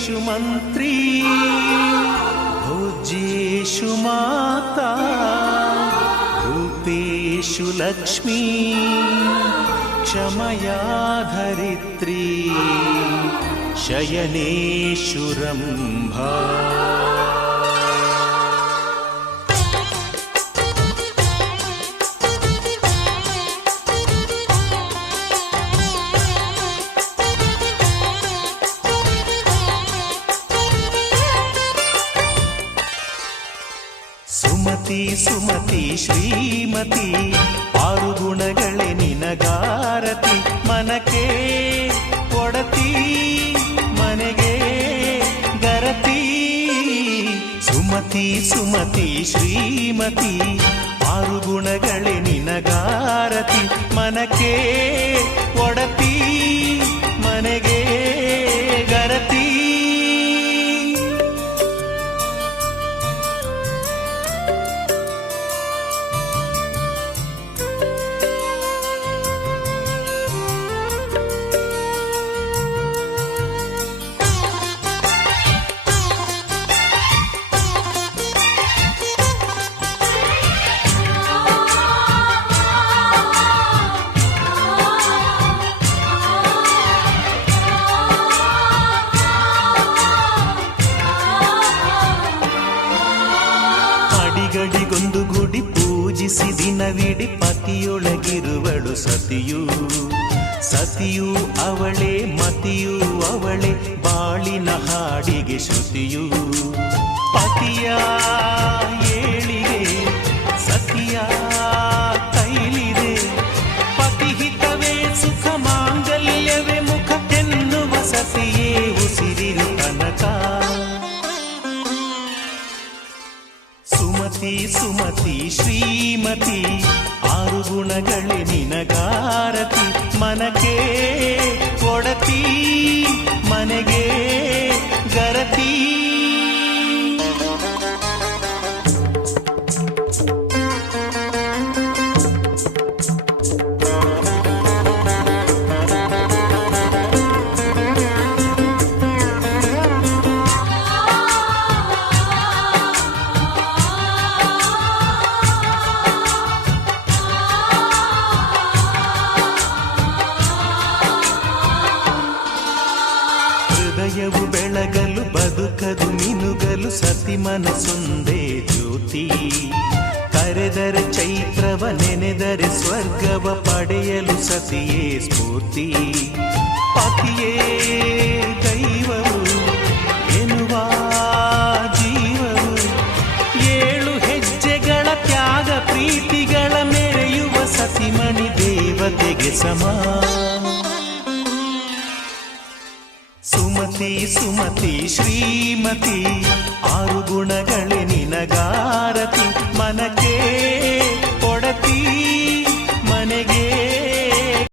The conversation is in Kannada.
सर्वेषु मन्त्री भोज्येषु माता रूपेषु लक्ष्मी क्षमया धरित्री शयनेषु रम्भा। ಸುಮತಿ ಸುಮತಿ ಶ್ರೀಮತಿ ಆರು ಗುಣಗಳೇ ನಿನಗಾರತಿ ಮನಕ್ಕೆ ಕೊಡತಿ ಮನೆಗೆ ಗರತಿ ಸುಮತಿ ಸುಮತಿ ಶ್ರೀಮತಿ ಆರು ಗುಣಗಳೇ ನಿನಗಾರತಿ ಮನಕ್ಕೆ ಕೊಡತಿ ಮನೆಗೆ ಗರತಿ ಗಡಿಗೊಂದು ಗುಡಿ ಪೂಜಿಸಿ ದಿನವಿಡಿ ಪತಿಯೊಳಗಿರುವಳು ಸತಿಯು ಸತಿಯು ಅವಳೇ ಮತಿಯು ಅವಳೇ ಬಾಳಿನ ಹಾಡಿಗೆ ಶ್ರುತಿಯು ಪತಿಯ ಏಳಿಗೆ ಸತಿಯ ಕೈಲಿದೆ ಪತಿಹಿತವೇ ಸುಖ ಮಾಂಗಲ್ಯವೇ ಮುಖ ಎನ್ನುವ ಸತಿಯೇ ಉಸಿರಿರು ತನಕ ಸುಮತಿ ಸುಮತಿ ಶ್ರೀಮತಿ ಆರು ಗುಣಗಳೇ ನಿನಗಾರತಿ ಮನಕ್ಕೆ ಕೊಡತಿ ಮನೆಗೆ ಗರತಿ ಹೃದಯವು ಬೆಳಗಲು ಬದುಕದು ಮಿನುಗಲು ಸತಿ ಮನಸೊಂದೇ ಜ್ಯೋತಿ ಕರೆದರೆ ಚೈತ್ರವ ನೆನೆದರೆ ಸ್ವರ್ಗವ ಪಡೆಯಲು ಸತಿಯೇ ಸ್ಫೂರ್ತಿ ಪತಿಯೇ ದೈವವು ಎನ್ನುವ ಜೀವವು ಏಳು ಹೆಜ್ಜೆಗಳ ತ್ಯಾಗ ಪ್ರೀತಿಗಳ ಮೆರೆಯುವ ಸತಿಮಣಿ ದೇವತೆಗೆ ಸಮ ಸುಮತಿ ಸುಮತಿ ಶ್ರೀಮತಿ ಆರು ಗುಣಗಳೇ ನಿನಗಾರತಿ